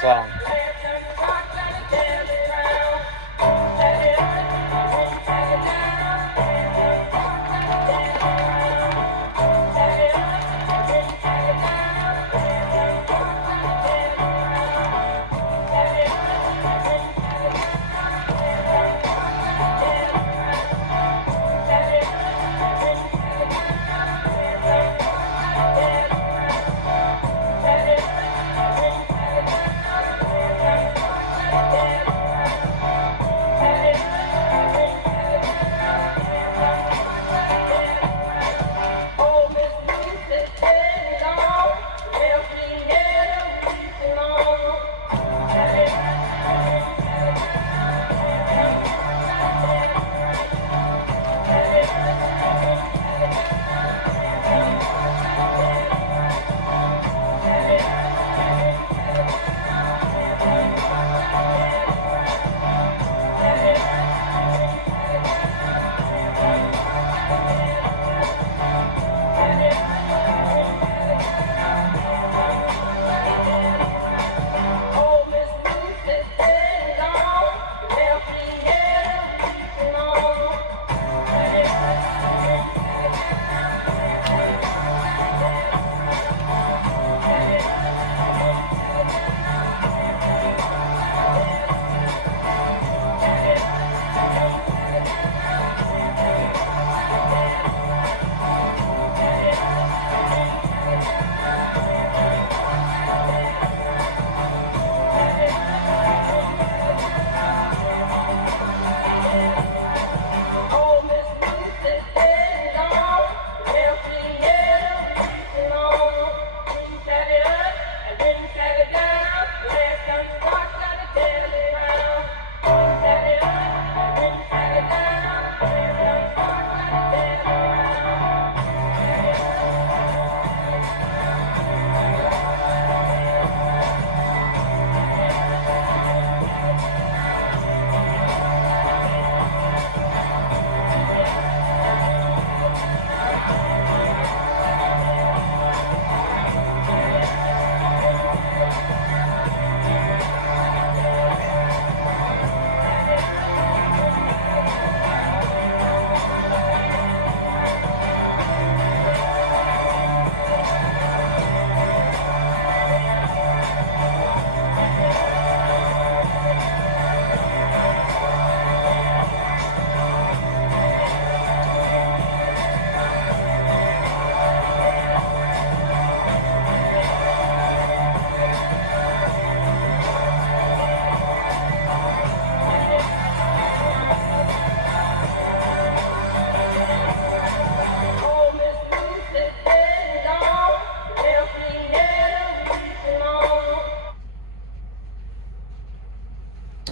song.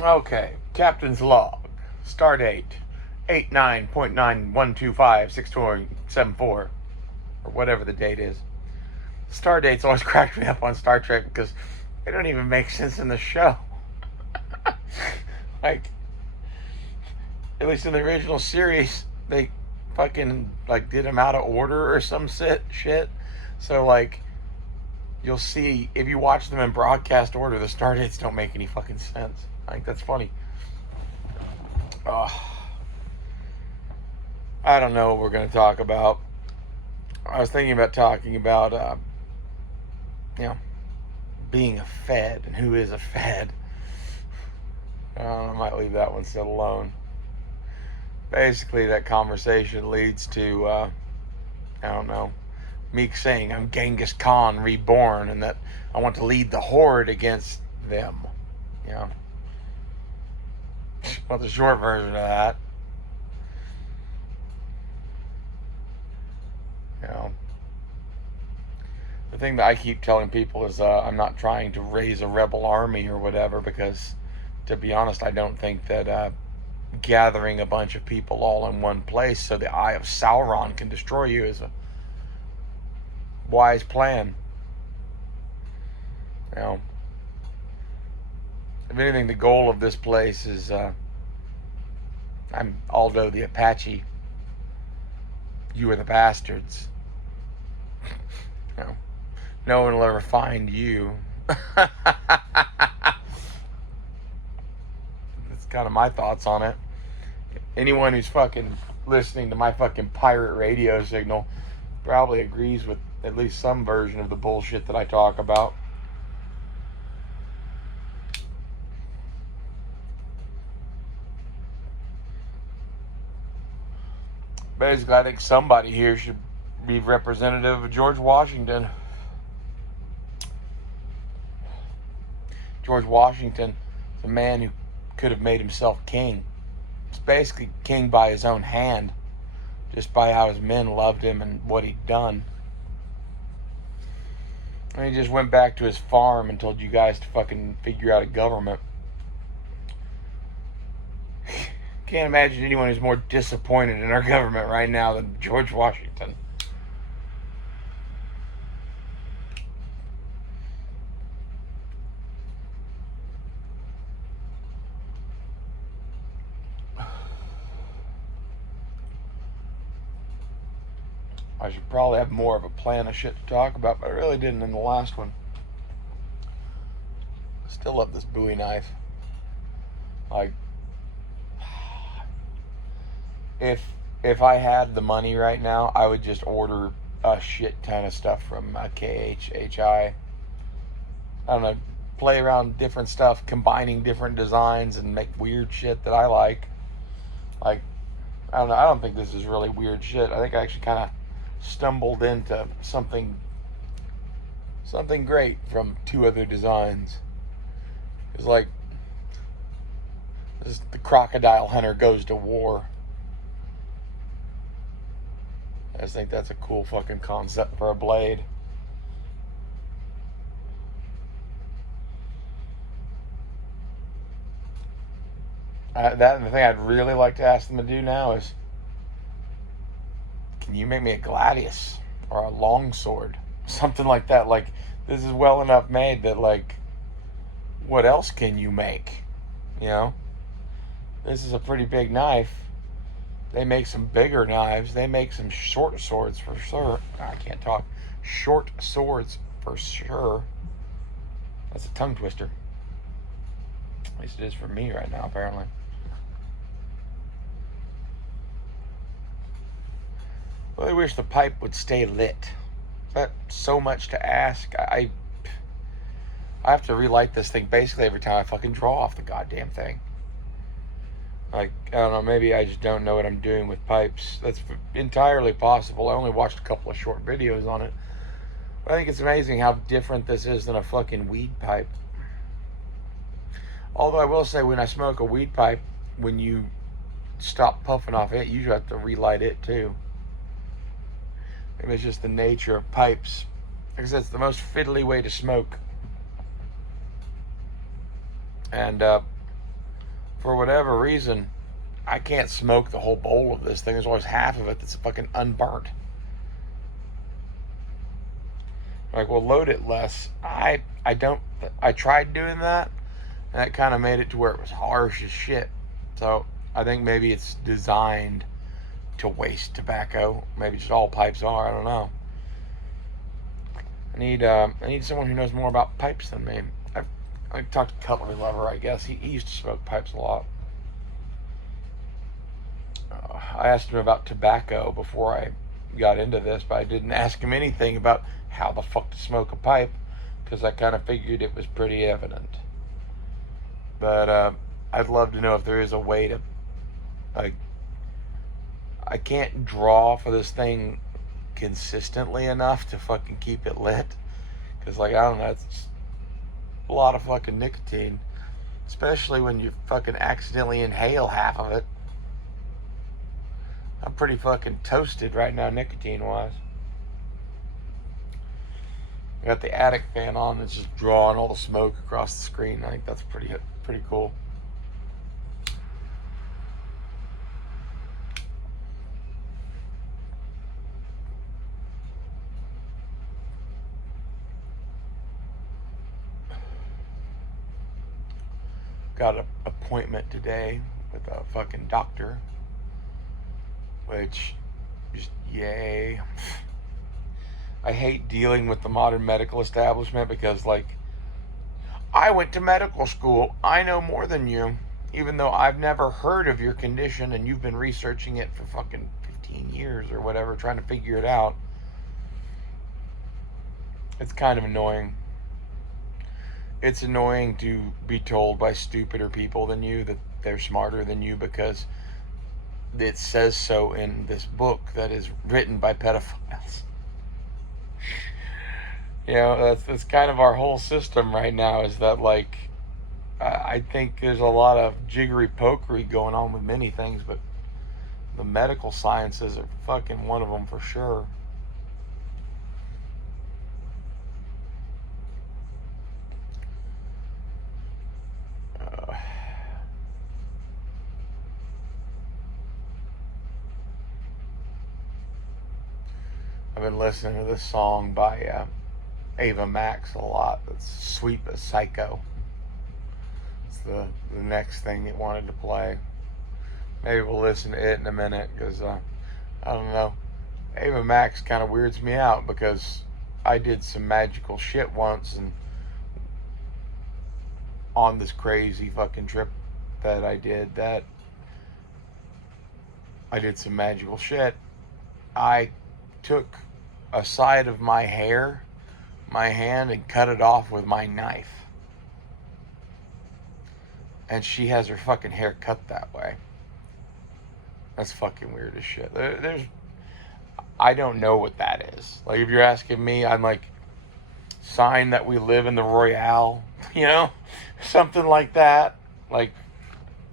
Okay, Captain's Log, Stardate 89.91256474, or whatever the date is. Stardates always crack me up on Star Trek because they don't even make sense in the show. Like, at least in the original series, they fucking like did them out of order or some shit. So like, you'll see if you watch them in broadcast order, the Stardates don't make any fucking sense. I think that's funny. I don't know what we're going to talk about. I was thinking about talking about, being a Fed and who is a Fed. I might leave that one set alone. Basically, that conversation leads to, me saying I'm Genghis Khan reborn and that I want to lead the horde against them. Well, the short version of that. The thing that I keep telling people is I'm not trying to raise a rebel army or whatever, because to be honest, I don't think that gathering a bunch of people all in one place so the Eye of Sauron can destroy you is a wise plan. If anything, the goal of this place is I'm Aldo the Apache. You are the bastards. No one will ever find you. kind of my thoughts on it. Anyone who's fucking listening to my fucking pirate radio signal probably agrees with at least some version of the bullshit that I talk about. Basically, I think somebody here should be representative of George Washington. George Washington is a man who could have made himself king. He's basically king by his own hand, just by how his men loved him and what he'd done. And he just went back to his farm and told you guys to fucking figure out a government. Can't imagine anyone who's more disappointed in our government right now than George Washington. I should probably have more of a plan of shit to talk about, but I really didn't in the last one. I still love this Bowie knife. Like, if I had the money right now, I would just order a shit ton of stuff from KHHI. I don't know, play around with different stuff, combining different designs and make weird shit that I like. Like, I don't know, I don't think this is really weird shit. I think I actually kind of stumbled into something great from two other designs. It's like, this is the crocodile hunter goes to war. I just think that's a cool fucking concept for a blade. That and the thing I'd really like to ask them to do now is, can you make me a gladius or a longsword? Something like that. Like, this is well enough made that, like, what else can you make? You know? This is a pretty big knife. They make some bigger knives. They make some short swords for sure. I can't talk. Short swords for sure. That's a tongue twister. At least it is for me right now, apparently. I really wish the pipe would stay lit. Is that so much to ask? I have to relight this thing basically every time I fucking draw off the goddamn thing. Like, I don't know, maybe I just don't know what I'm doing with pipes. That's entirely possible. I only watched a couple of short videos on it. But I think it's amazing how different this is than a fucking weed pipe. Although I will say, when I smoke a weed pipe, when you stop puffing off it, you usually have to relight it too. Maybe it's just the nature of pipes. Like I said, it's the most fiddly way to smoke. And for whatever reason, I can't smoke the whole bowl of this thing. There's always half of it that's fucking unburnt. Like, well, load it less. I tried doing that, and that kind of made it to where it was harsh as shit. So I think maybe it's designed to waste tobacco. Maybe just all pipes are. I don't know. I need someone who knows more about pipes than me. I talked to Cutlery Lover, I guess. He used to smoke pipes a lot. I asked him about tobacco before I got into this, but I didn't ask him anything about how the fuck to smoke a pipe, because I kind of figured it was pretty evident. But I'd love to know if there is a way to, like, I can't draw for this thing consistently enough to fucking keep it lit, because, like, I don't know, it's a lot of fucking nicotine, especially when you fucking accidentally inhale half of it. I'm pretty fucking toasted right now, nicotine wise. I got the attic fan on. It's just drawing all the smoke across the screen. I think that's pretty cool. Got an appointment today with a fucking doctor, which, just yay. I hate dealing with the modern medical establishment because, like, I went to medical school. I know more than you. even though I've never heard of your condition and you've been researching it for fucking 15 years or whatever, trying to figure it out. It's kind of annoying. It's annoying to be told by stupider people than you that they're smarter than you because it says so in this book that is written by pedophiles. You know, that's kind of our whole system right now, is that, like, I think there's a lot of jiggery pokery going on with many things, but the medical sciences are fucking one of them for sure. I've been listening to this song by Ava Max a lot. That's Sweet but Psycho. It's the next thing it wanted to play. Maybe we'll listen to it in a minute because I don't know. Ava Max kind of weirds me out because I did some magical shit once, and on this crazy fucking trip that I did some magical shit. I took a side of my hair, my hand, and cut it off with my knife. And she has her fucking hair cut that way. That's fucking weird as shit. I don't know what that is. Like, if you're asking me, I'm like, sign that we live in the Royale, you know? Something like that. Like,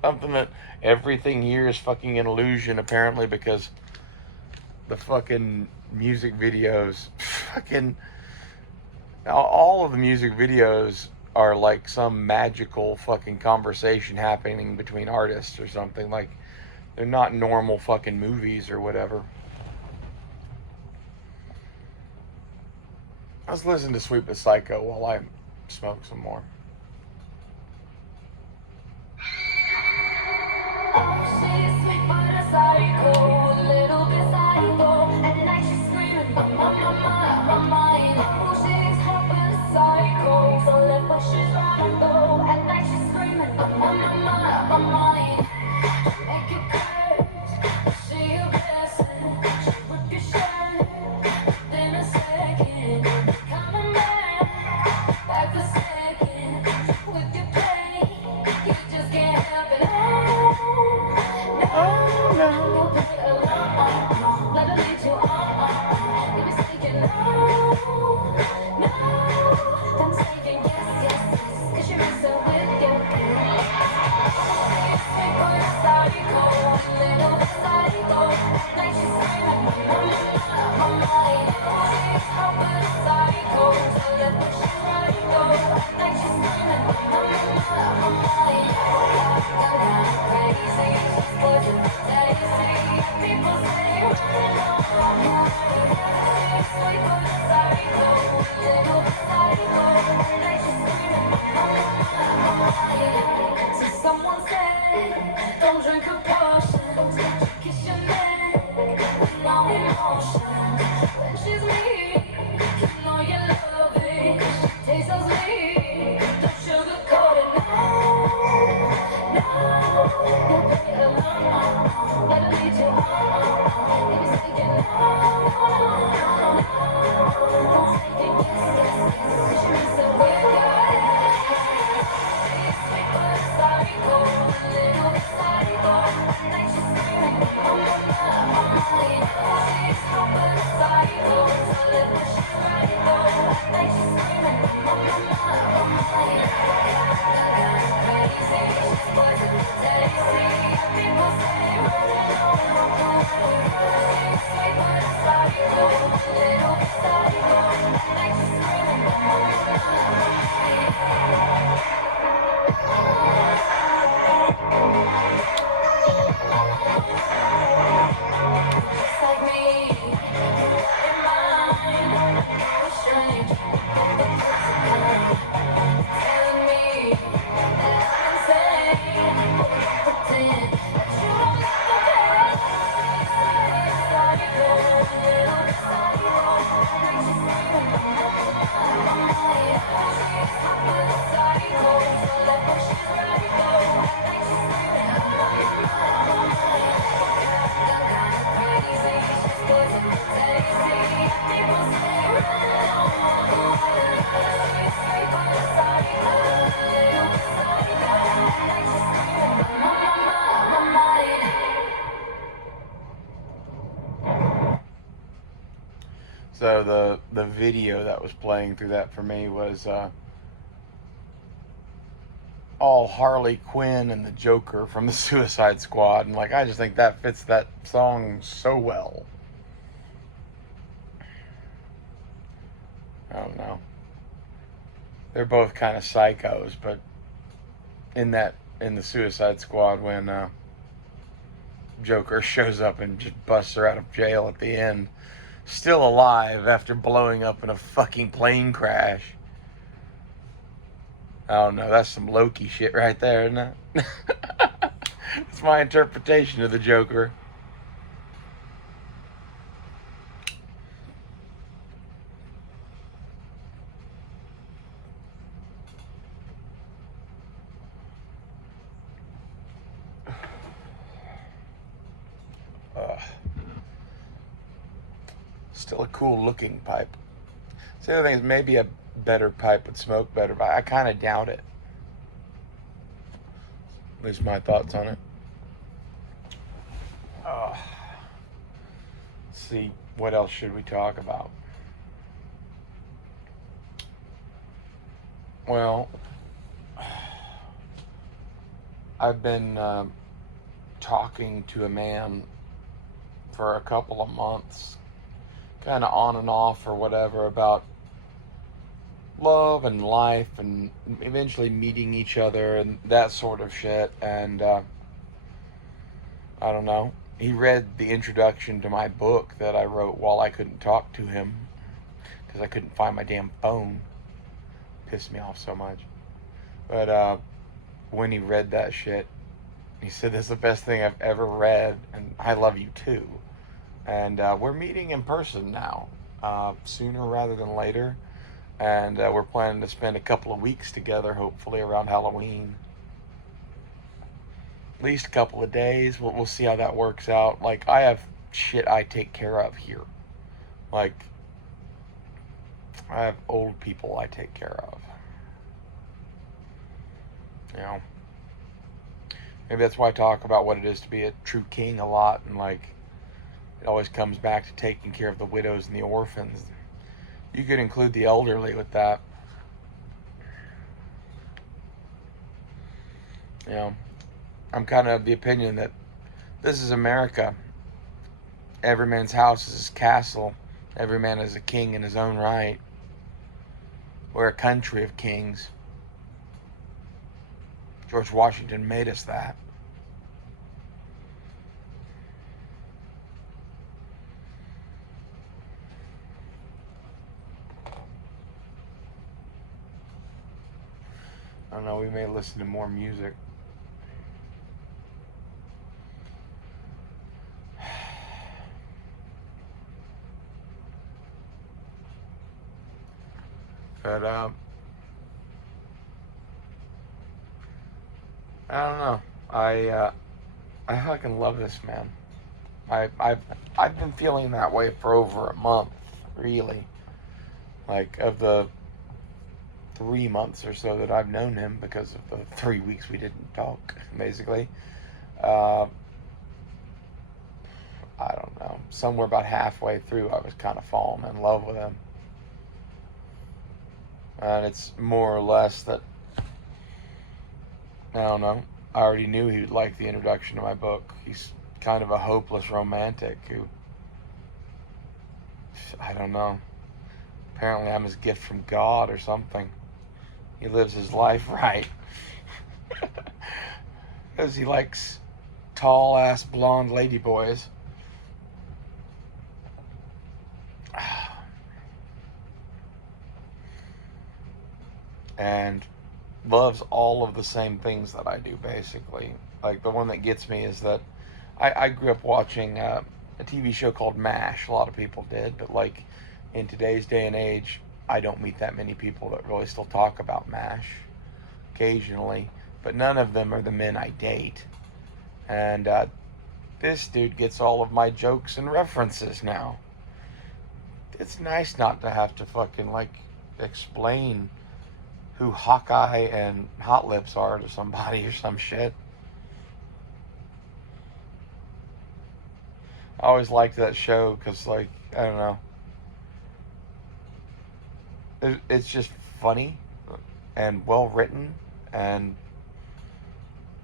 something that everything here is fucking an illusion, apparently, because the fucking music videos, fucking, all of the music videos are like some magical fucking conversation happening between artists or something. Like, they're not normal fucking movies or whatever. Let's listen to Sweet but Psycho while I smoke some more. She's sweet but a psycho, a little bit psycho. At night she's screaming, my mind. Oh, she's hot but a psycho, so left but she's right though. At night she's screaming, my mind. She make you curse, she a blessing. She rip your shirt within a second. Coming back for second. With your pain, you just can't help it. Someone said, don't drink a potion, kiss your neck with no emotion. When she's me, you know you love it. She tastes so sweet, don't sugarcoat it. No, you'll play along, let it lead you on. If you say no, don't take it, yes, 'cause she makes it weird. So the video that was playing through that for me was all Harley Quinn and the Joker from the Suicide Squad, and like I just think that fits that song so well. I don't know. They're both kind of psychos, but in the Suicide Squad, when Joker shows up and just busts her out of jail at the end, still alive after blowing up in a fucking plane crash. I don't know. That's some Loki shit right there, isn't it? It's my interpretation of the Joker. Still a cool looking pipe. So the other thing is maybe a better pipe would smoke better, but I kind of doubt it. At least my thoughts on it. Let's see, what else should we talk about? Well, I've been talking to a man for a couple of months, kind of on and off or whatever, about love and life and eventually meeting each other and that sort of shit. And I don't know. He read the introduction to my book that I wrote while I couldn't talk to him because I couldn't find my damn phone. Pissed me off so much. But when he read that shit, he said, "This is the best thing I've ever read, and I love you too." And we're meeting in person now, sooner rather than later. And we're planning to spend a couple of weeks together, hopefully around Halloween. At least a couple of days. We'll see how that works out. Like, I have shit I take care of here. Like, I have old people I take care of. You know? Maybe that's why I talk about what it is to be a true king a lot. And, like, it always comes back to taking care of the widows and the orphans. You could include the elderly with that. You know, I'm kind of of the opinion that this is America. Every man's house is his castle. Every man is a king in his own right. We're a country of kings. George Washington made us that. I don't know, we may listen to more music. But I don't know. I fucking love this man. I've been feeling that way for over a month, really. Like, of the 3 months or so that I've known him, because of the 3 weeks we didn't talk, basically. I don't know. Somewhere about halfway through, I was kind of falling in love with him. And it's more or less that, I don't know, I already knew he would like the introduction to my book. He's kind of a hopeless romantic who, I don't know, apparently I'm his gift from God or something. He lives his life right. Because he likes tall ass blonde ladyboys. And loves all of the same things that I do, basically. Like, the one that gets me is that I grew up watching a TV show called MASH. A lot of people did, but like, in today's day and age, I don't meet that many people that really still talk about MASH. Occasionally, but none of them are the men I date. And this dude gets all of my jokes and references now. It's nice not to have to fucking, like, explain who Hawkeye and Hot Lips are to somebody or some shit. I always liked that show because, like, I don't know, it's just funny and well written, and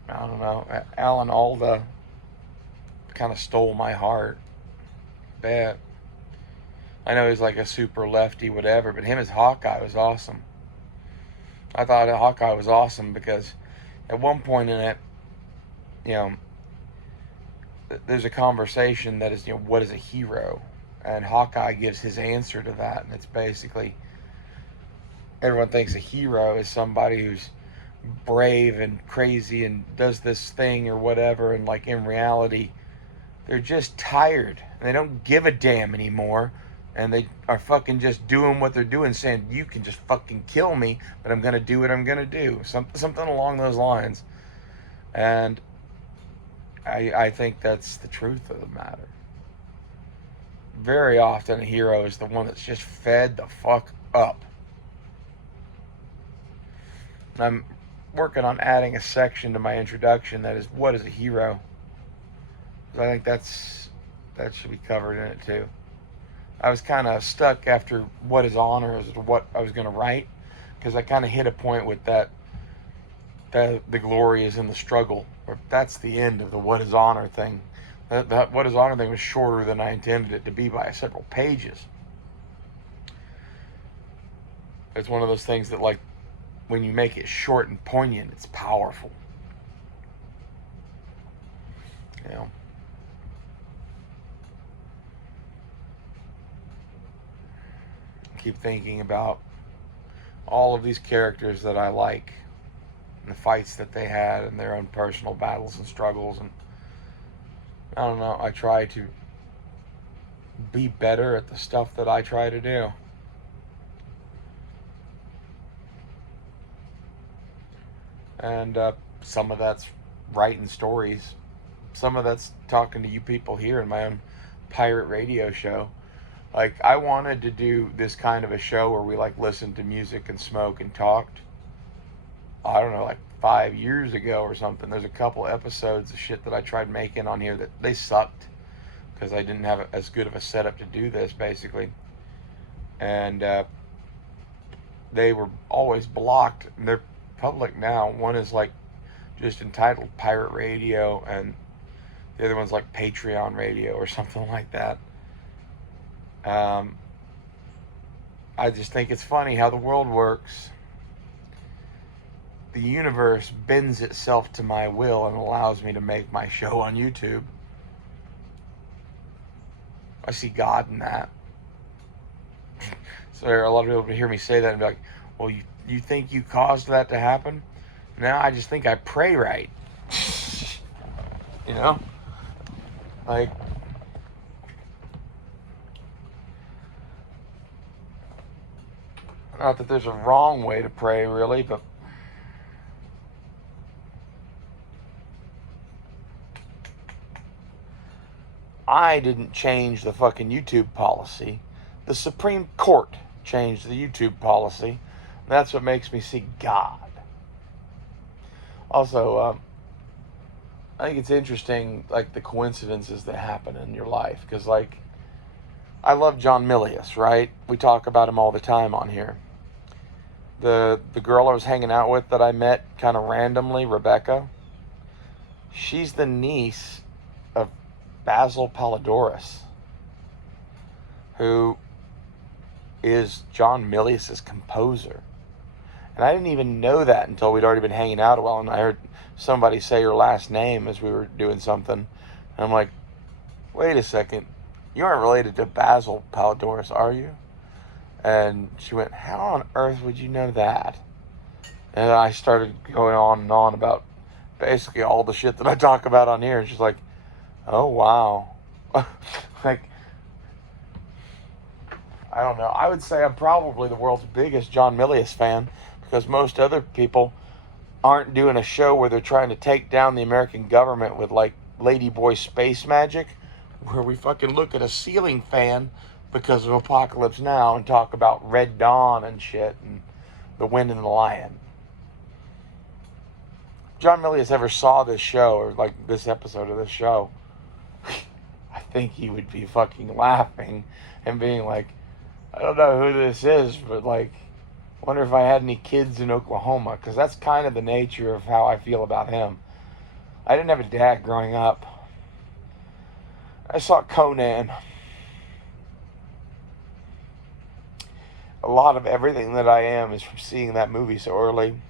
I don't know. Alan Alda kind of stole my heart. Bad. I know he's like a super lefty, whatever, but him as Hawkeye was awesome. I thought Hawkeye was awesome because at one point in it, you know, there's a conversation that is, you know, what is a hero? And Hawkeye gives his answer to that, and it's basically everyone thinks a hero is somebody who's brave and crazy and does this thing or whatever, and like in reality, they're just tired and they don't give a damn anymore, and they are fucking just doing what they're doing, saying you can just fucking kill me, but I'm gonna do what I'm gonna do, something along those lines. And I think that's the truth of the matter. Very often a hero is the one that's just fed the fuck up. I'm working on adding a section to my introduction that is what is a hero. I think that should be covered in it too. I was kind of stuck after what is honor as to what I was going to write, because I kind of hit a point with that the glory is in the struggle, or that's the end of the what is honor thing. That what is honor thing was shorter than I intended it to be by several pages. It's one of those things that, like, when you make it short and poignant, it's powerful. You know. I keep thinking about all of these characters that I like, and the fights that they had, and their own personal battles and struggles, and I don't know, I try to be better at the stuff that I try to do. And some of that's writing stories. Some of that's talking to you people here in my own pirate radio show. Like, I wanted to do this kind of a show where we, like, listened to music and smoke and talked. I don't know, like 5 years ago or something. There's a couple episodes of shit that I tried making on here that they sucked because I didn't have as good of a setup to do this, basically. And they were always blocked, and they're public now. One is like just entitled Pirate Radio, and the other one's like Patreon Radio or something like that. I just think it's funny how the world works. The universe bends itself to my will and allows me to make my show on YouTube. I see God in that. So a lot of people hear me say that and be like, well, you think you caused that to happen? No, I just think I pray right. You know? Like, not that there's a wrong way to pray, really, but I didn't change the fucking YouTube policy. The Supreme Court changed the YouTube policy. That's what makes me see God. Also, I think it's interesting, like, the coincidences that happen in your life. Because, like, I love John Milius, right? We talk about him all the time on here. The girl I was hanging out with that I met kind of randomly, Rebecca, she's the niece of Basil Palladorus, who is John Milius's composer. And I didn't even know that until we'd already been hanging out a while, and I heard somebody say her last name as we were doing something. And I'm like, wait a second, you aren't related to Basil Palladorus, are you? And she went, how on earth would you know that? And I started going on and on about basically all the shit that I talk about on here. And she's like, oh, wow. Like, I don't know. I would say I'm probably the world's biggest John Milius fan, because most other people aren't doing a show where they're trying to take down the American government with, like, Ladyboy space magic, where we fucking look at a ceiling fan because of Apocalypse Now and talk about Red Dawn and shit and The Wind and the Lion. If John Milius ever saw this show, or like this episode of this show, I think he would be fucking laughing and being like, I don't know who this is, but like, Wonder if I had any kids in Oklahoma, because that's kind of the nature of how I feel about him. I didn't have a dad growing up. I saw Conan. A lot of everything that I am is from seeing that movie so early,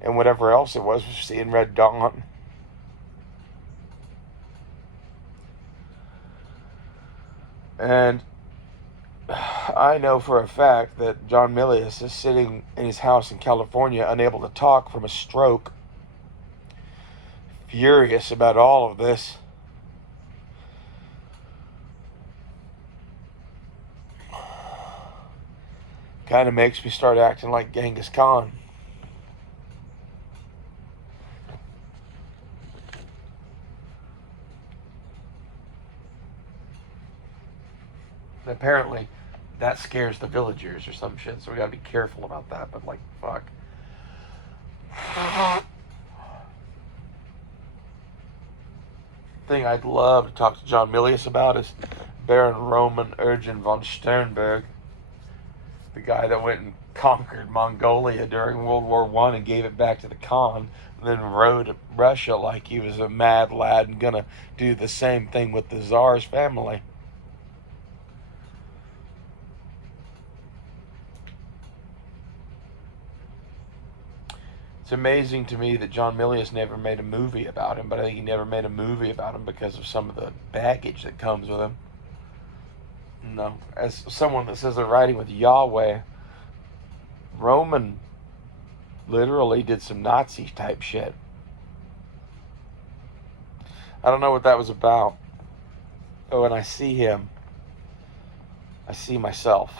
and whatever else it was seeing Red Dawn. And I know for a fact that John Milius is sitting in his house in California, unable to talk from a stroke, furious about all of this. Kind of makes me start acting like Genghis Khan. And apparently, that scares the villagers or some shit, so we gotta be careful about that, but like, fuck. Thing I'd love to talk to John Milius about is Baron Roman Eugen von Sternberg, the guy that went and conquered Mongolia during World War I and gave it back to the Khan, and then rode Russia like he was a mad lad and gonna do the same thing with the Tsar's family. It's amazing to me that John Milius never made a movie about him, but I think he never made a movie about him because of some of the baggage that comes with him. No, as someone that says they're writing with Yahweh, Roman literally did some Nazi type shit. I don't know what that was about. But when I see him, I see myself.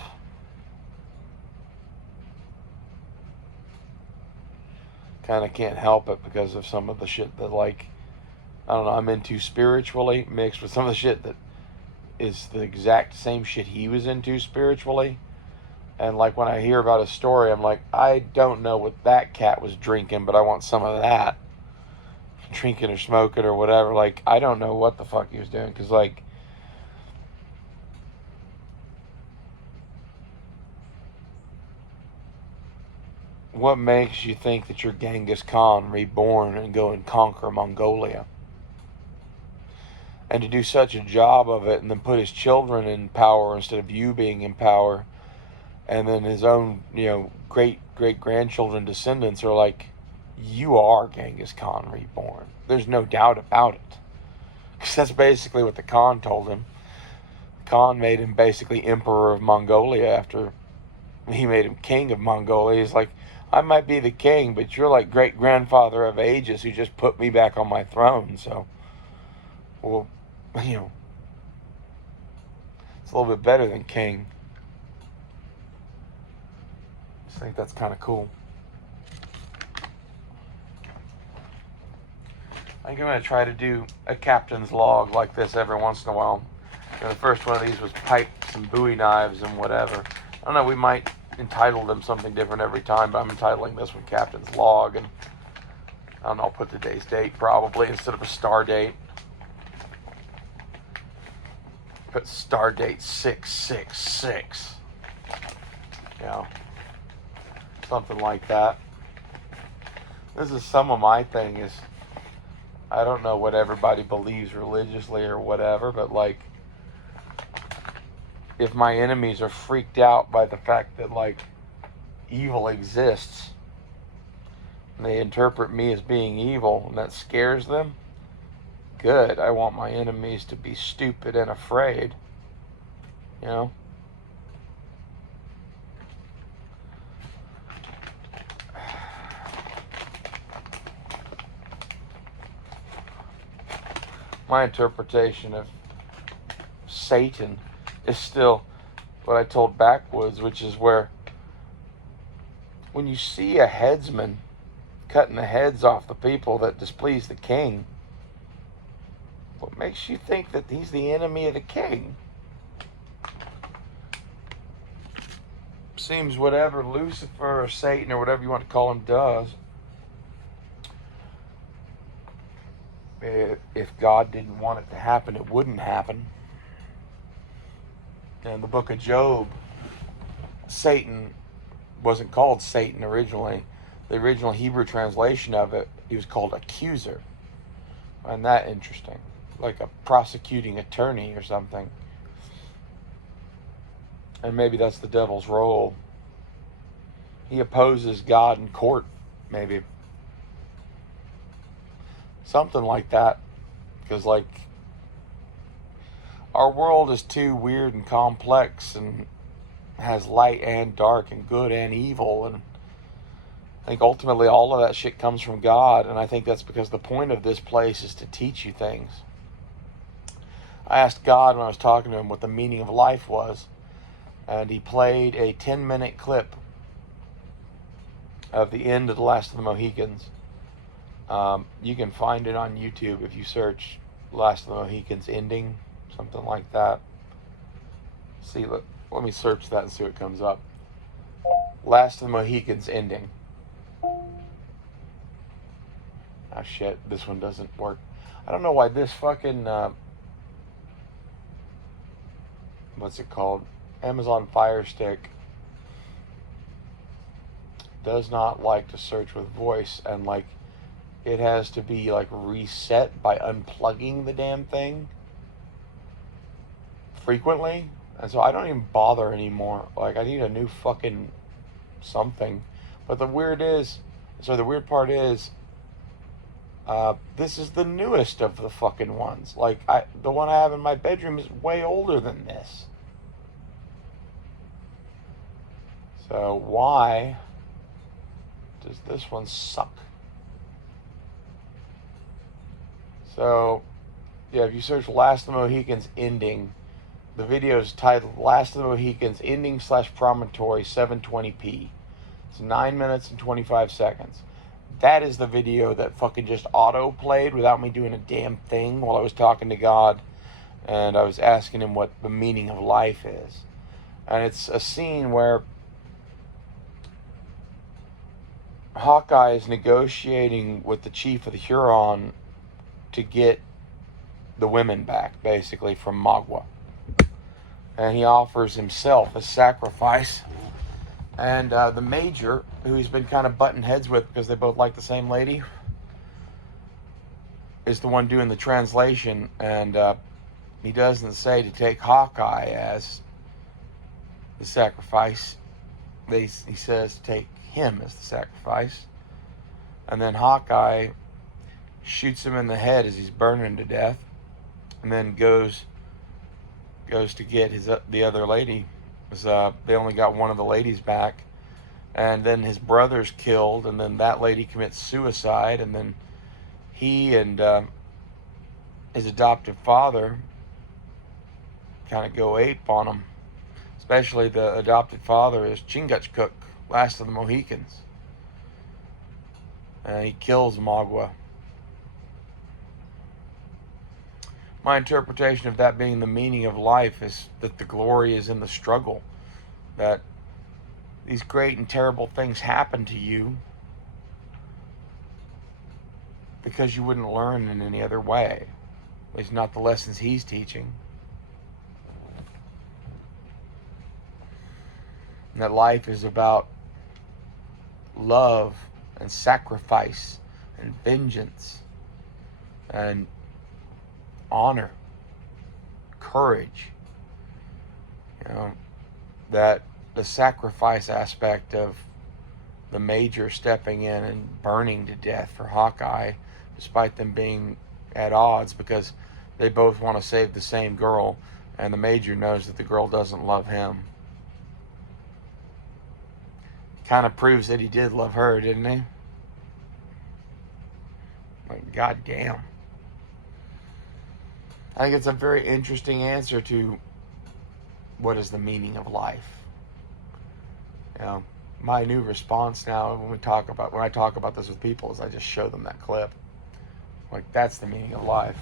Kind of can't help it because of some of the shit that, like, I don't know, I'm into spiritually, mixed with some of the shit that is the exact same shit he was into spiritually. And like when I hear about his story, I'm like, I don't know what that cat was drinking, but I want some of that. Drinking or smoking or whatever. Like, I don't know what the fuck he was doing. Because, like, what makes you think that you're Genghis Khan reborn and go and conquer Mongolia? And to do such a job of it and then put his children in power instead of you being in power, and then his own, great grandchildren, descendants are like, you are Genghis Khan reborn. There's no doubt about it. Because that's basically what the Khan told him. Khan made him basically emperor of Mongolia after he made him king of Mongolia. He's like, I might be the king, but you're like great grandfather of ages who just put me back on my throne. So, well, it's a little bit better than king. I think that's kind of cool. I think I'm going to try to do a captain's log like this every once in a while. The first one of these was pipes and Bowie knives and whatever. I don't know, we might entitle them something different every time, but I'm entitling this one Captain's Log, and I don't know, I'll put today's date probably instead of a star date. Put star date 666. Something like that. This is some of my thing is, I don't know what everybody believes religiously or whatever, but like, if my enemies are freaked out by the fact that, like, evil exists, and they interpret me as being evil, and that scares them, good. I want my enemies to be stupid and afraid. My interpretation of Satan is still what I told Backwoods, which is where when you see a headsman cutting the heads off the people that displease the king, what makes you think that he's the enemy of the king? Seems whatever Lucifer or Satan or whatever you want to call him does, if God didn't want it to happen, it wouldn't happen. In the book of Job, Satan wasn't called Satan originally. The original Hebrew translation of it, he was called accuser. I find that interesting. Like a prosecuting attorney or something. And maybe that's the devil's role. He opposes God in court, maybe. Something like that. Because, like, our world is too weird and complex and has light and dark and good and evil. And I think ultimately all of that shit comes from God. And I think that's because the point of this place is to teach you things. I asked God when I was talking to him what the meaning of life was. And he played a 10-minute clip of the end of The Last of the Mohicans. You can find it on YouTube if you search Last of the Mohicans ending, something like that. See, let me search that and see what comes up. Last of the Mohicans ending. Oh shit, this one doesn't work. I don't know why this fucking what's it called? Amazon Fire Stick does not like to search with voice, and like it has to be like reset by unplugging the damn thing frequently, and so I don't even bother anymore. Like, I need a new fucking something. But the weird part is this is the newest of the fucking ones. Like, the one I have in my bedroom is way older than this. So why does this one suck? So, yeah, if you search Last of the Mohicans ending, the video is titled Last of the Mohicans ending / promontory 720p. It's 9 minutes and 25 seconds. That is the video that fucking just auto played without me doing a damn thing while I was talking to God, and I was asking him what the meaning of life is. And it's a scene where Hawkeye is negotiating with the chief of the Huron to get the women back, basically, from Magua. And he offers himself as sacrifice. And the major, who he's been kind of butting heads with because they both like the same lady, is the one doing the translation. And he doesn't say to take Hawkeye as the sacrifice. He says to take him as the sacrifice. And then Hawkeye shoots him in the head as he's burning to death, and then goes to get the other lady. They only got one of the ladies back, and then his brother's killed, and then that lady commits suicide, and then he and his adoptive father kind of go ape on him. Especially the adopted father is Chingachgook, Last of the Mohicans. And he kills Magua. My interpretation of that being the meaning of life is that the glory is in the struggle. That these great and terrible things happen to you because you wouldn't learn in any other way. At least not the lessons he's teaching. And that life is about love and sacrifice and vengeance and honor, courage. You know, that the sacrifice aspect of the major stepping in and burning to death for Hawkeye, despite them being at odds, because they both want to save the same girl, and the major knows that the girl doesn't love him. Kind of proves that he did love her, didn't he? Like, goddamn. I think it's a very interesting answer to what is the meaning of life. You know, my new response now when I talk about this with people is I just show them that clip. Like, that's the meaning of life.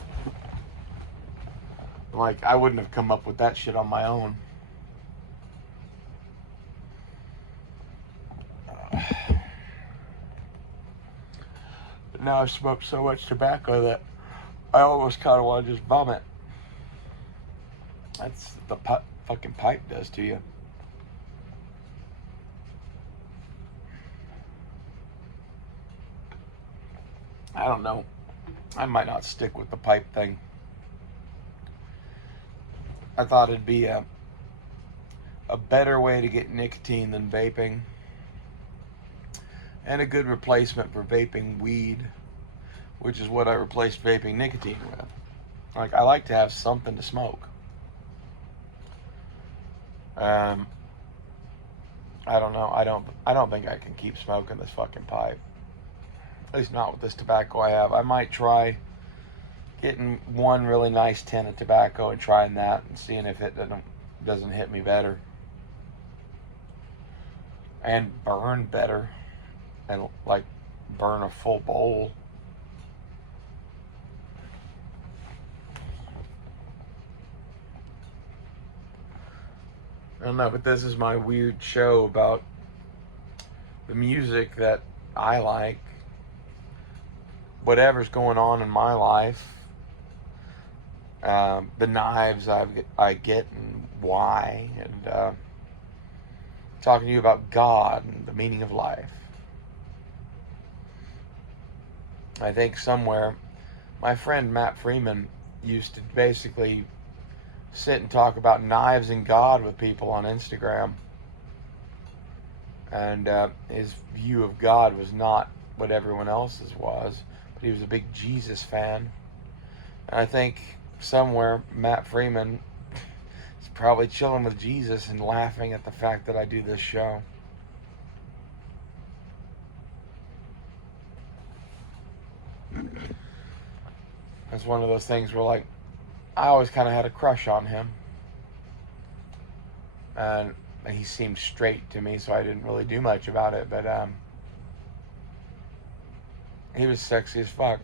Like, I wouldn't have come up with that shit on my own. But now I've smoked so much tobacco that I almost kind of want to just vomit. That's the fucking pipe does to you. I don't know. I might not stick with the pipe thing. I thought it'd be a better way to get nicotine than vaping, and a good replacement for vaping weed, which is what I replaced vaping nicotine with. Like, I like to have something to smoke. Um, I don't know. I don't think I can keep smoking this fucking pipe. At least not with this tobacco I have. I might try getting one really nice tin of tobacco and trying that and seeing if it doesn't hit me better and burn better, and like burn a full bowl. I don't know, but this is my weird show about the music that I like, whatever's going on in my life, the knives I get and why, and talking to you about God and the meaning of life. I think somewhere, my friend Matt Freeman used to basically sit and talk about knives and God with people on Instagram. And his view of God was not what everyone else's was, but he was a big Jesus fan. And I think somewhere Matt Freeman is probably chilling with Jesus and laughing at the fact that I do this show. It's one of those things where, like, I always kind of had a crush on him. And he seemed straight to me, so I didn't really do much about it. But he was sexy as fuck.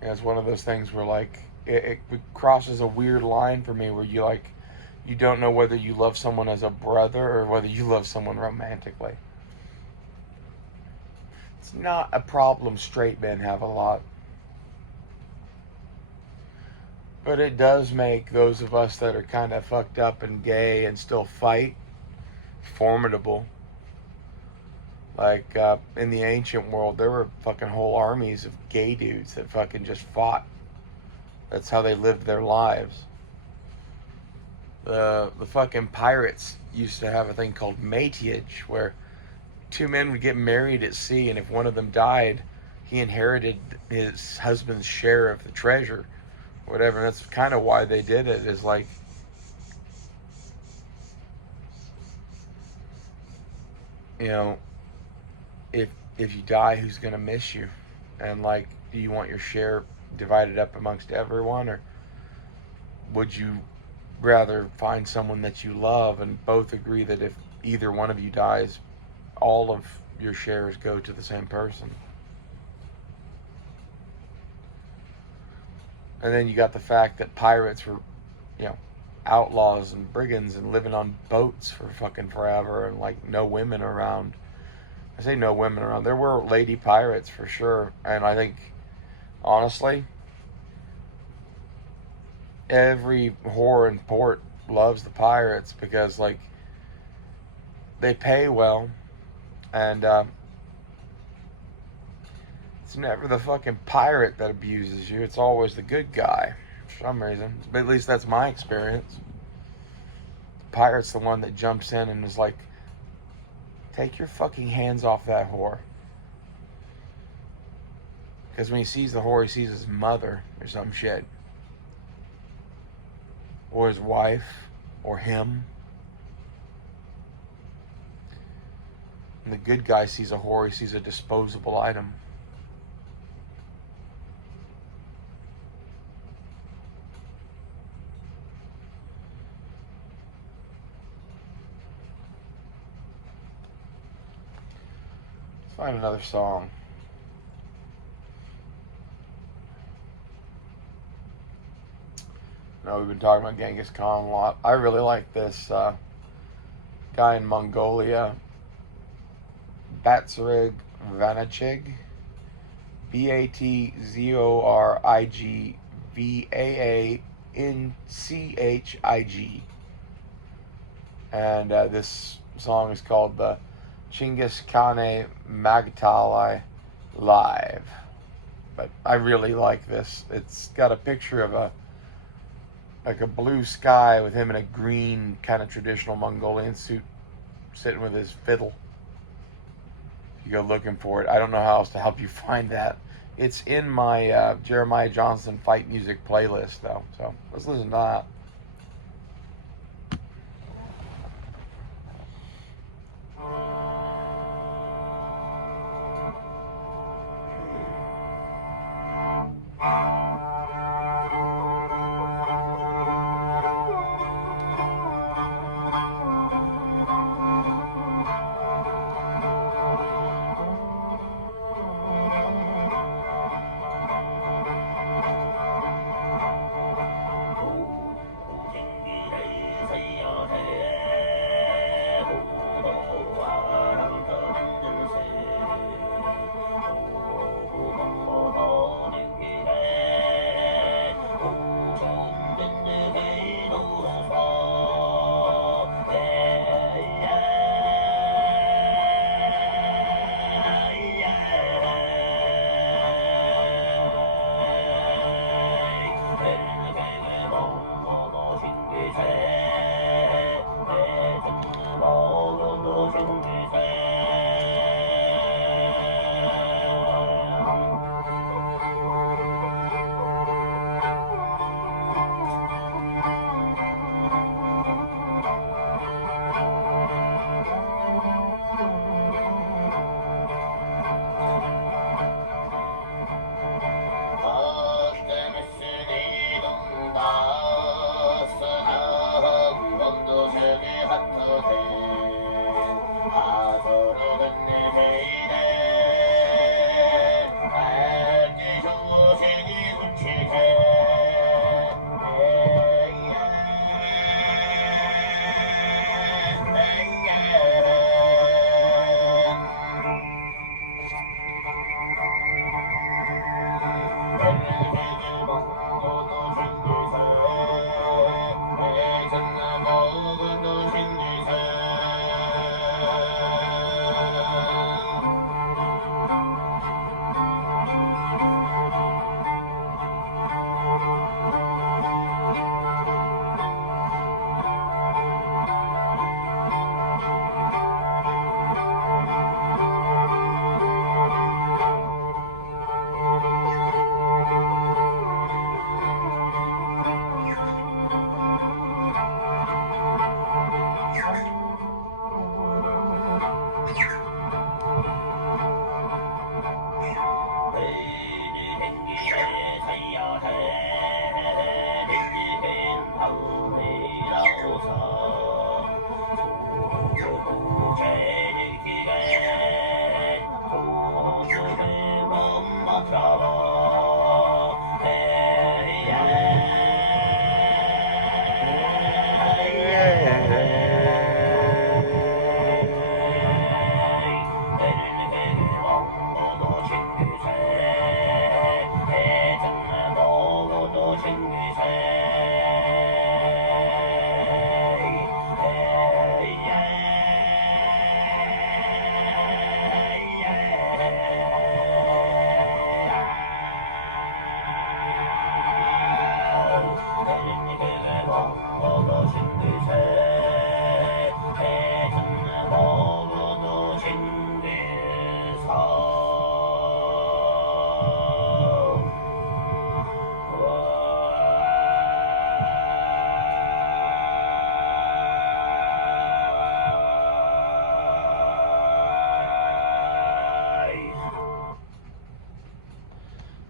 It's one of those things where, like, it crosses a weird line for me where you don't know whether you love someone as a brother or whether you love someone romantically. It's not a problem straight men have a lot. But it does make those of us that are kind of fucked up and gay and still fight formidable. Like, in the ancient world, there were fucking whole armies of gay dudes that fucking just fought. That's how they lived their lives. The fucking pirates used to have a thing called mateage, where two men would get married at sea, and if one of them died, he inherited his husband's share of the treasure, whatever. And that's kind of why they did it, is like, you know, if you die, who's gonna miss you? And, like, do you want your share divided up amongst everyone, or would you rather find someone that you love and both agree that if either one of you dies, all of your shares go to the same person? And then you got the fact that pirates were, you know, outlaws and brigands and living on boats for fucking forever, and, like, no women around. I say no women around. There were lady pirates for sure. And I think, honestly, every whore in port loves the pirates because, like, they pay well. And it's never the fucking pirate that abuses you. It's always the good guy for some reason. But at least that's my experience. The pirate's the one that jumps in and is like, take your fucking hands off that whore. Because when he sees the whore, he sees his mother or some shit. Or his wife. Or him. And the good guy sees a whore, he sees a disposable item. Let's find another song. No, we've been talking about Genghis Khan a lot. I really like this guy in Mongolia, Batsarig Vanachig, Batzorigvanchig. And this song is called the Chinggis Kane Magtali Live. But I really like this. It's got a picture of a blue sky with him in a green kind of traditional Mongolian suit sitting with his fiddle. If you go looking for it, I don't know how else to help you find that. It's in my Jeremiah Johnson fight music playlist though, so let's listen to that.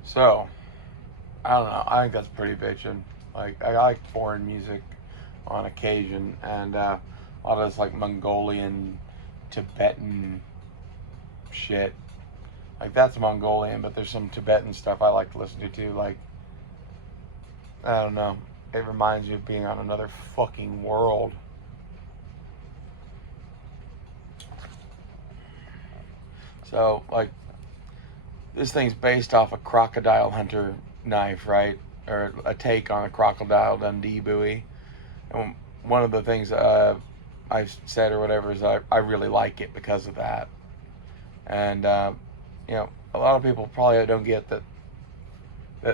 So, I don't know. I think that's pretty bitchin'. Like, I like foreign music on occasion, and a lot of this, like, Mongolian, Tibetan shit. Like, that's Mongolian, but there's some Tibetan stuff I like to listen to, too. Like, I don't know. It reminds me of being on another fucking world. So, like, this thing's based off a crocodile hunter knife, right? Or a take on a Crocodile Dundee buoy. And one of the things I've said or whatever is I really like it because of that. And, a lot of people probably don't get that.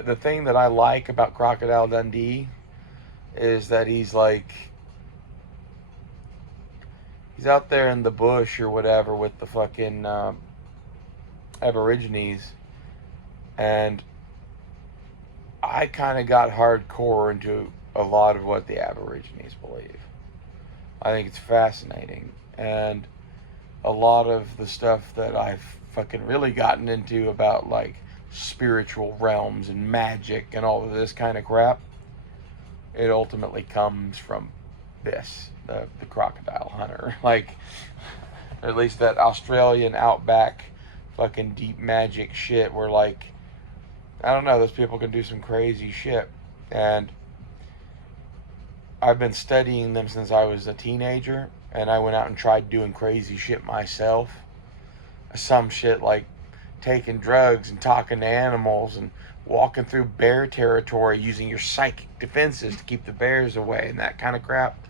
The thing that I like about Crocodile Dundee is that he's out there in the bush or whatever with the fucking Aborigines, and I kind of got hardcore into a lot of what the Aborigines believe. I think it's fascinating, and a lot of the stuff that I've fucking really gotten into about like spiritual realms and magic and all of this kind of crap, it ultimately comes from this, the crocodile hunter. Like, at least that Australian outback fucking deep magic shit where, like, I don't know, those people can do some crazy shit. And I've been studying them since I was a teenager, and I went out and tried doing crazy shit myself. Some shit like taking drugs and talking to animals and walking through bear territory using your psychic defenses to keep the bears away and that kind of crap.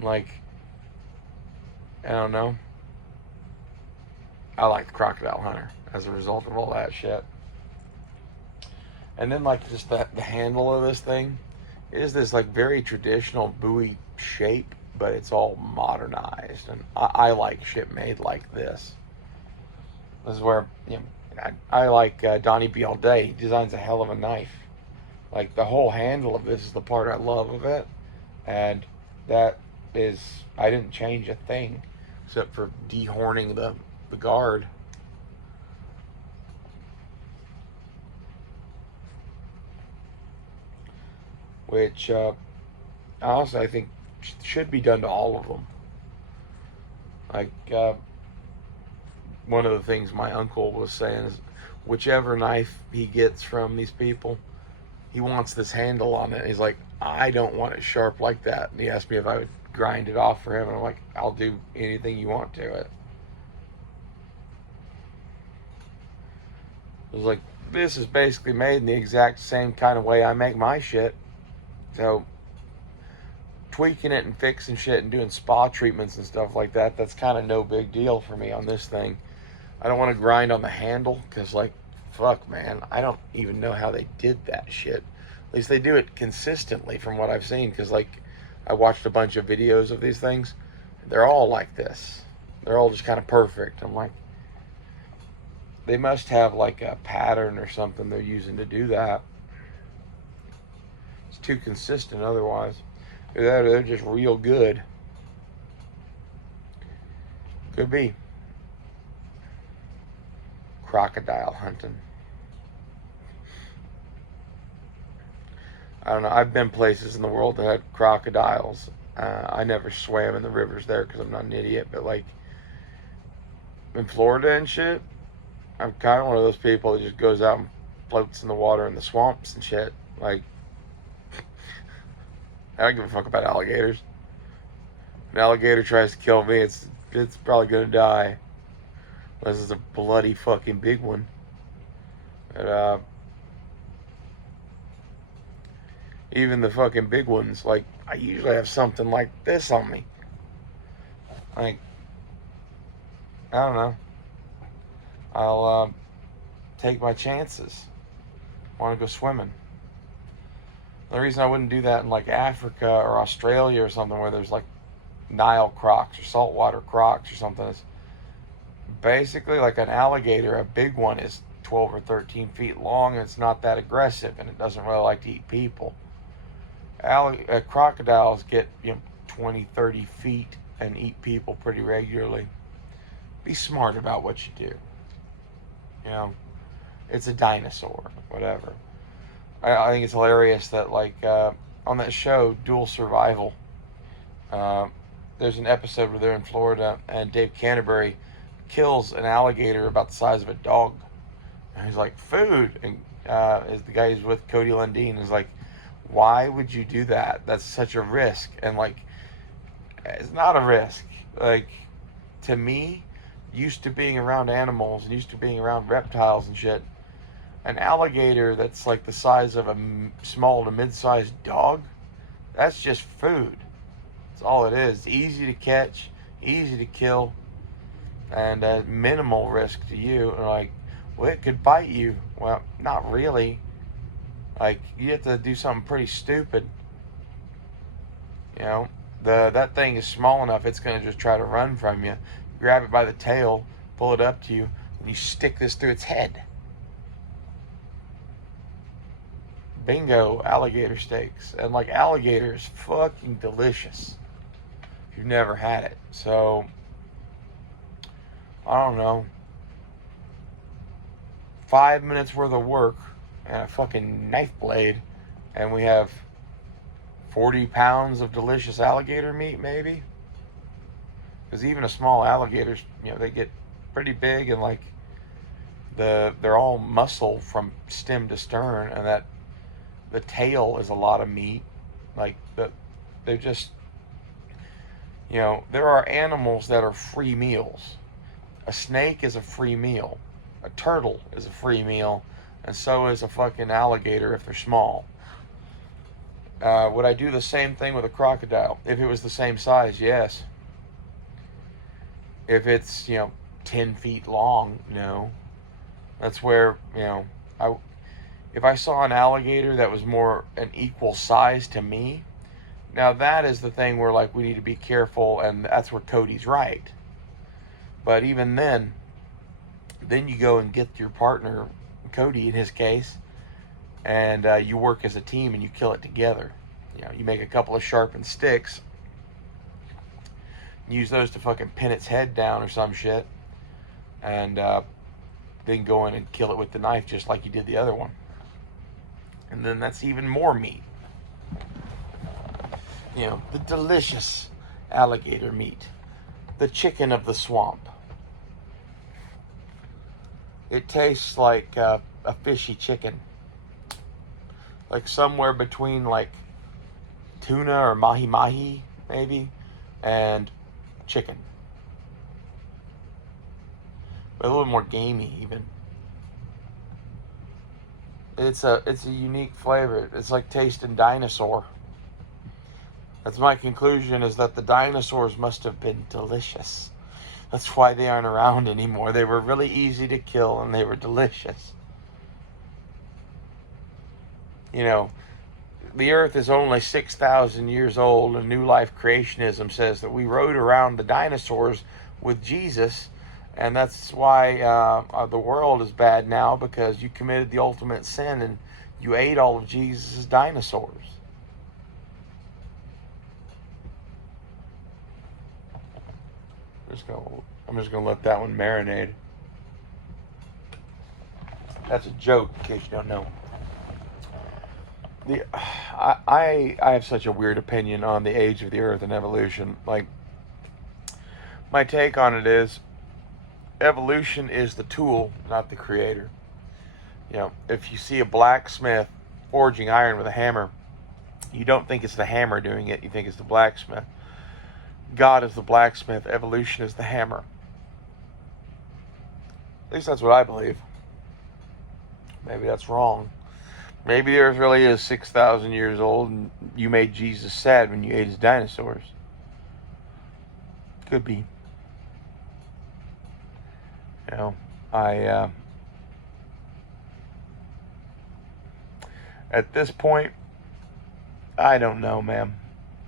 Like, I don't know. I like the crocodile hunter as a result of all that shit. And then, like, just the handle of this thing is this, like, very traditional buoy shape, but it's all modernized. And I like shit made like this. This is where, I like Donnie B all day. He designs a hell of a knife. Like, the whole handle of this is the part I love of it. And that is, I didn't change a thing except for dehorning the guard. Which, honestly, I think should be done to all of them. Like, one of the things my uncle was saying is whichever knife he gets from these people, he wants this handle on it. He's like, I don't want it sharp like that. And he asked me if I would grind it off for him. And I'm like, I'll do anything you want to it. It was like, this is basically made in the exact same kind of way I make my shit. So tweaking it and fixing shit and doing spa treatments and stuff like that, that's kind of no big deal for me on this thing. I don't want to grind on the handle because, like, fuck, man, I don't even know how they did that shit. At least they do it consistently from what I've seen, because, like, I watched a bunch of videos of these things. They're all like this. They're all just kind of perfect. I'm like, they must have, like, a pattern or something they're using to do that. It's too consistent otherwise. They're just real good. Could be. Crocodile hunting. I don't know. I've been places in the world that had crocodiles. I never swam in the rivers there because I'm not an idiot. But, like, in Florida and shit, I'm kind of one of those people that just goes out and floats in the water in the swamps and shit. Like, I don't give a fuck about alligators. If an alligator tries to kill me, it's probably gonna die. Unless it's a bloody fucking big one. But, even the fucking big ones, like, I usually have something like this on me. Like, I don't know. I'll take my chances. Want to go swimming. The reason I wouldn't do that in, like, Africa or Australia or something where there's, like, Nile crocs or saltwater crocs or something is basically like an alligator. A big one is 12 or 13 feet long, and it's not that aggressive, and it doesn't really like to eat people. Crocodiles get 20, 30 feet and eat people pretty regularly. Be smart about what you do. It's a dinosaur, whatever. I think it's hilarious that, like, on that show, Dual Survival, there's an episode where they're in Florida and Dave Canterbury kills an alligator about the size of a dog. And he's like, food. And is the guy who's with Cody Lundeen is like, why would you do that? That's such a risk. And, like, it's not a risk. Like, to me, used to being around animals and used to being around reptiles and shit, An alligator that's like the size of a small to mid-sized dog, that's just food. That's all it is. Easy to catch, easy to kill, and at minimal risk to you. And like, well, it could bite you. Well, not really. Like, you have to do something pretty stupid. You know, that thing is small enough, it's gonna just try to run from you. Grab it by the tail, pull it up to you, and you stick this through its head. Bingo, alligator steaks. And like, alligator is fucking delicious if you've never had it. So, I don't know, 5 minutes worth of work and a fucking knife blade, and we have 40 pounds of delicious alligator meat, maybe. Because even a small alligators, you know, they get pretty big, and like, they're all muscle from stem to stern, and that the tail is a lot of meat. Like, they're just, you know, there are animals that are free meals. A snake is a free meal. A turtle is a free meal. And so is a fucking alligator if they're small. Would I do the same thing with a crocodile? If it was the same size, yes. If it's, you know, 10 feet long, no. That's where, you know, if I saw an alligator that was more an equal size to me, now that is the thing where, like, we need to be careful, and that's where Cody's right. But even then you go and get your partner, Cody in his case, and you work as a team and you kill it together. You know, you make a couple of sharpened sticks, use those to fucking pin its head down or some shit, and then go in and kill it with the knife just like you did the other one. And then that's even more meat. You know, the delicious alligator meat. The chicken of the swamp. It tastes like a fishy chicken. Like somewhere between like tuna or mahi-mahi, maybe, and chicken. But a little more gamey, even. It's a unique flavor. It's like tasting dinosaur. That's my conclusion, is that the dinosaurs must have been delicious. That's why they aren't around anymore. They were really easy to kill, and they were delicious. You know, the earth is only 6,000 years old, and New Life Creationism says that we rode around the dinosaurs with Jesus, and that's why the world is bad now, because you committed the ultimate sin and you ate all of Jesus' dinosaurs. I'm just gonna let that one marinate. That's a joke, in case you don't know. I have such a weird opinion on the age of the earth and evolution. Like, my take on it is, evolution is the tool, not the creator. You know, if you see a blacksmith forging iron with a hammer, you don't think it's the hammer doing it, you think it's the blacksmith. God is the blacksmith, evolution is the hammer. At least that's what I believe. Maybe that's wrong. Maybe the earth really is 6,000 years old, and you made Jesus sad when you ate his dinosaurs. Could be. You know, at this point, I don't know, man.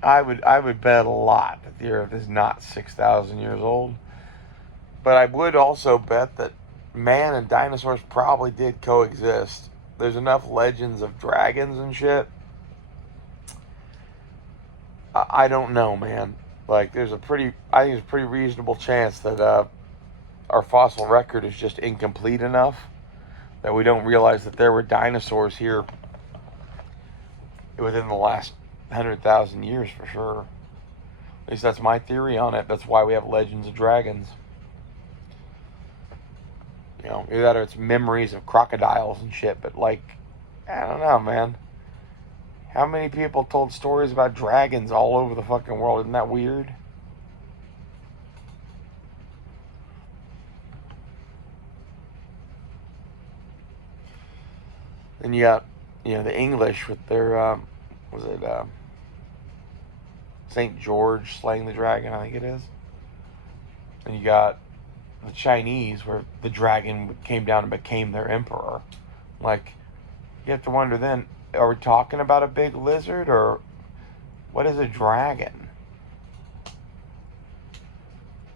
I would bet a lot that the earth is not 6,000 years old. But I would also bet that man and dinosaurs probably did coexist. There's enough legends of dragons and shit. I don't know, man. Like, I think there's a pretty reasonable chance that our fossil record is just incomplete enough that we don't realize that there were dinosaurs here within the last 100,000 years for sure. At least that's my theory on it. That's why we have legends of dragons. You know, either that or it's memories of crocodiles and shit, but like, I don't know, man. How many people told stories about dragons all over the fucking world? Isn't that weird? Then you got, the English with their, was it St. George slaying the dragon, I think it is. And you got the Chinese where the dragon came down and became their emperor. Like, you have to wonder then, are we talking about a big lizard, or what is a dragon?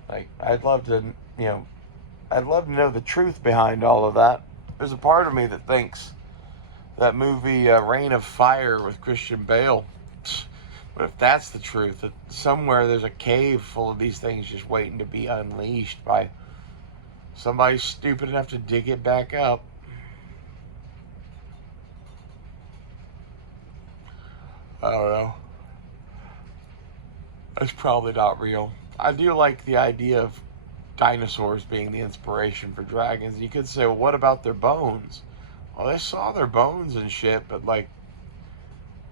Like, I'd love to know the truth behind all of that. There's a part of me that thinks that movie Reign of Fire with Christian Bale, but if that's the truth, that somewhere there's a cave full of these things just waiting to be unleashed by somebody stupid enough to dig it back up. I don't know. That's probably not real. I do like the idea of dinosaurs being the inspiration for dragons. You could say, well, what about their bones? Well, they saw their bones and shit, but like,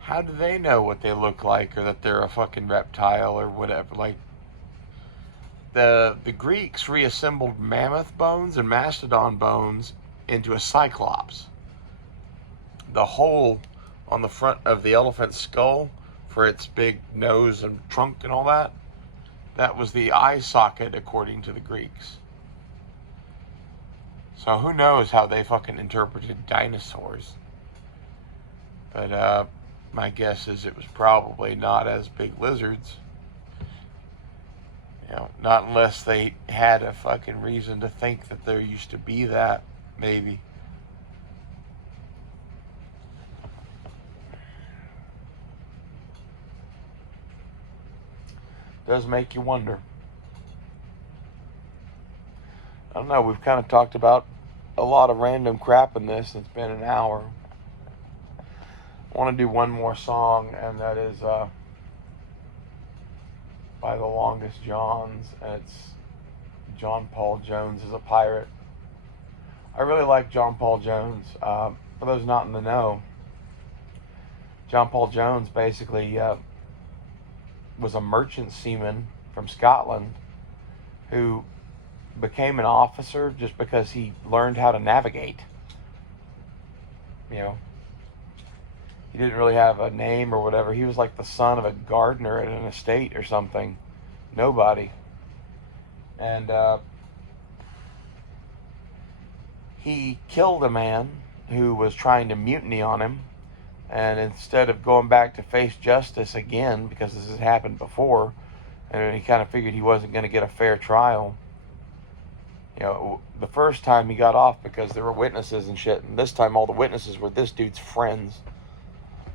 how do they know what they look like, or that they're a fucking reptile or whatever? Like, the Greeks reassembled mammoth bones and mastodon bones into a cyclops. The hole on the front of the elephant's skull for its big nose and trunk and all that, that was the eye socket according to the Greeks. So who knows how they fucking interpreted dinosaurs. But my guess is it was probably not as big lizards. Not unless they had a fucking reason to think that there used to be that, maybe. Does make you wonder. I don't know, we've kind of talked about a lot of random crap in this. It's been an hour. I want to do one more song, and that is by the Longest Johns, and it's John Paul Jones is a Pirate. I really like John Paul Jones. For those not in the know, John Paul Jones basically was a merchant seaman from Scotland who became an officer just because he learned how to navigate. He didn't really have a name or whatever. He was like the son of a gardener at an estate or something. Nobody. And he killed a man who was trying to mutiny on him. And instead of going back to face justice again, because this has happened before, and he kind of figured he wasn't going to get a fair trial, the first time he got off because there were witnesses and shit, and this time all the witnesses were this dude's friends.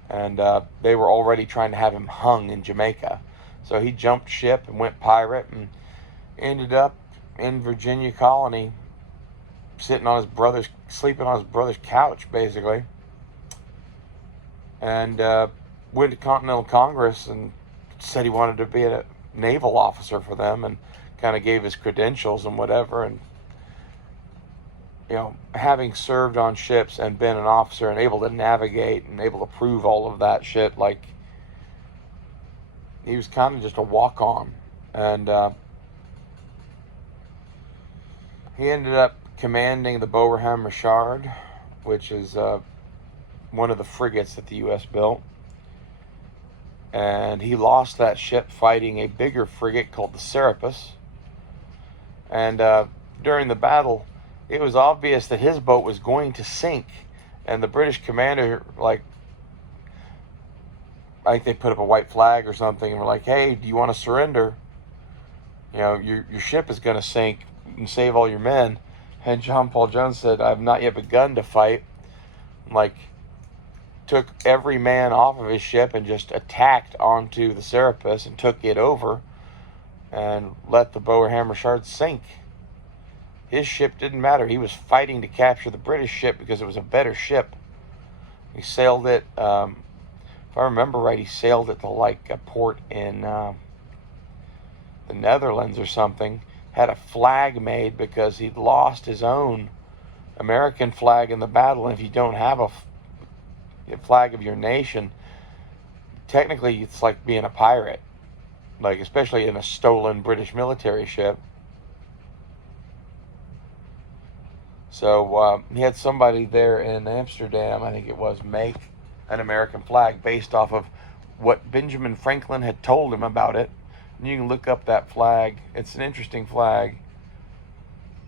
And they were already trying to have him hung in Jamaica. So he jumped ship and went pirate and ended up in Virginia colony, sleeping on his brother's couch, basically. And went to Continental Congress and said he wanted to be a naval officer for them, and kind of gave his credentials and whatever. And having served on ships and been an officer and able to navigate and able to prove all of that shit, like, he was kind of just a walk-on. And he ended up commanding the Beauregard Richard, which is one of the frigates that the U.S. built. And he lost that ship fighting a bigger frigate called the Serapis. And during the battle, it was obvious that his boat was going to sink. And the British commander, like, I think they put up a white flag or something and were like, hey, do you want to surrender? Your ship is going to sink. You can save all your men. And John Paul Jones said, I've not yet begun to fight. Like, took every man off of his ship and just attacked onto the Serapis and took it over and let the Beauregard Richard sink. His ship didn't matter. He was fighting to capture the British ship because it was a better ship. He sailed it, if I remember right, he sailed it to like a port in the Netherlands or something. Had a flag made because he'd lost his own American flag in the battle. And if you don't have a flag of your nation, technically it's like being a pirate, like, especially in a stolen British military ship. So he had somebody there in Amsterdam, I think it was, make an American flag based off of what Benjamin Franklin had told him about it. And you can look up that flag. It's an interesting flag.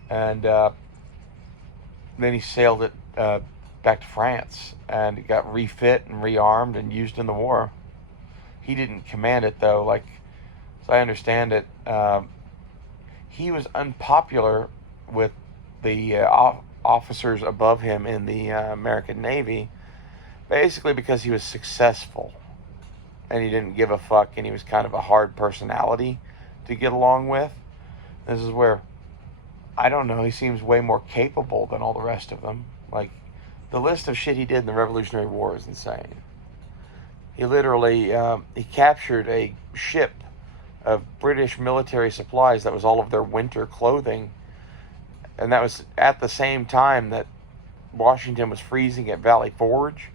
And then he sailed it back to France, and it got refit and rearmed and used in the war. He didn't command it, though. Like, as I understand it, he was unpopular with the officers above him in the American Navy, basically because he was successful and he didn't give a fuck, and he was kind of a hard personality to get along with. This is where, I don't know, he seems way more capable than all the rest of them. Like, the list of shit he did in the Revolutionary War is insane. He literally, he captured a ship of British military supplies that was all of their winter clothing. And that was at the same time that Washington was freezing at Valley Forge.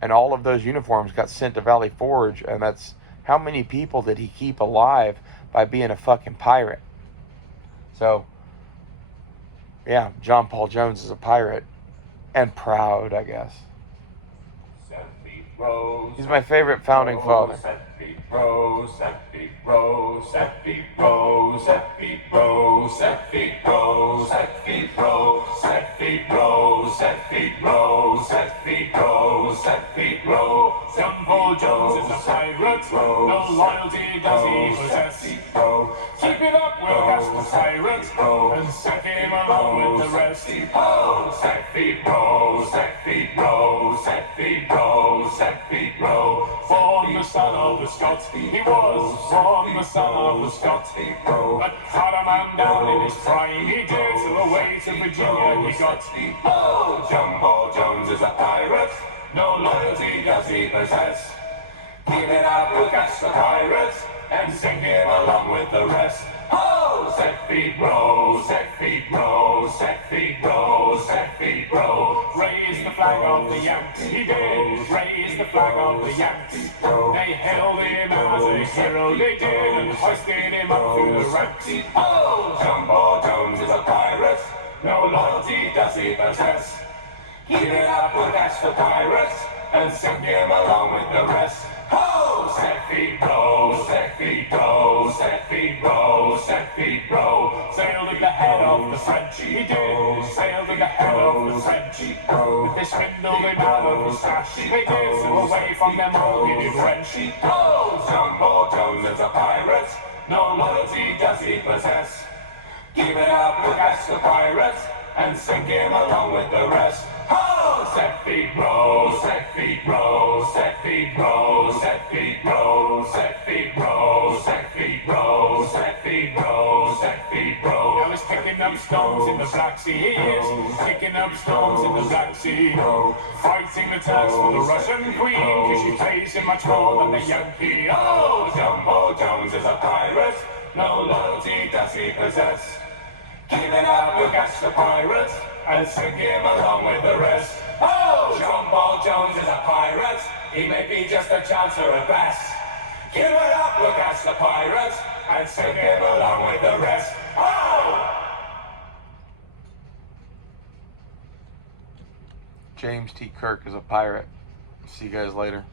And all of those uniforms got sent to Valley Forge. And that's how many people did he keep alive by being a fucking pirate. So, yeah, John Paul Jones is a pirate. And proud, I guess. He's my favorite founding father. John Paul Jones is a pirate, no loyalty does he possess. Keep it up, we'll catch the pirate, and set him along with the rest. Oh, set feet row, set feet row, set feet row, set feet row. Born the son of the Scots, he was born the son of the Scots. But cut a man down in his prime, he did, till away to Virginia he got. Oh, John Paul Jones is a pirate, no loyalty does he possess. Keep it up, we'll catch the pirates, and sink him along with the rest. Oh, set feet row, set feet row, set feet row, set feet row. Raise the flag of the Yanks, he did, raise the flag of the Yanks. They hailed him as a hero, they did, and hoisted him up through the ranks. Oh, John Paul Jones is a pirate, no loyalty does he possess. Keep it up, we'll catch the pirates, and sink him along with the rest. Ho! Set feet row, set feet row, set feet row, set feet row. Sailed at the head of the French, he did. Sailed at the head of the French. They swindled him out of his stash, they did. So away from them all he did wrench. Oh, John Paul Jones is a pirate, no loyalty does he possess. Keep it up, we'll catch the pirates, and sink him along with the rest. Oh, set feet row, set feet row, set feet row, set feet row, set feet row, set feet row, set feet row, set feet row. Now he's picking up stones in the Black Sea, he is picking up stones in the Black Sea. Fighting the Turks for the Russian queen, cause she plays him much more than the Yankee. Oh, John Paul Jones is a pirate, no loyalty does he possess. Keep it up, we'll catch the pirates, and sink him along with the rest. Oh, John Paul Jones is a pirate, he may be just a chancer at best. Give it up, we'll catch the pirates, and sink him along with the rest. Oh! James T. Kirk is a pirate. See you guys later.